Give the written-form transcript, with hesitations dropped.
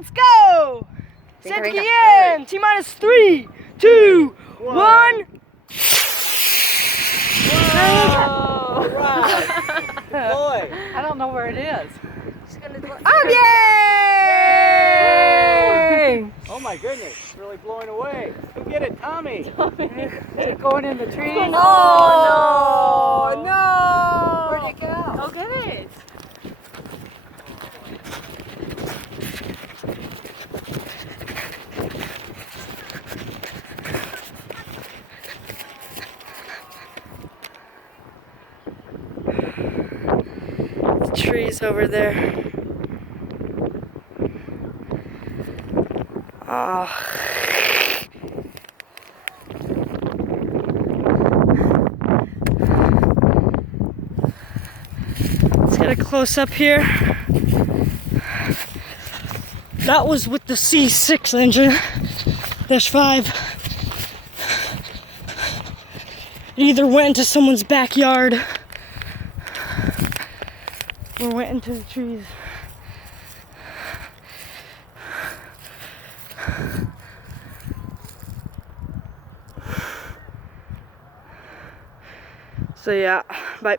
let's go! Set to begin! T-minus 3, 2, 1. Whoa! Boy! I don't know where it is. Oh, yay! Oh my goodness, it's really blowing away. Go get it, Tommy! Is it going in the trees? Oh, no! Where'd it go? Go get it. The trees over there. Oh. Let's get a close up here. That was with the C6 engine, -5. It either went into someone's backyard or went into the trees. So yeah, bye.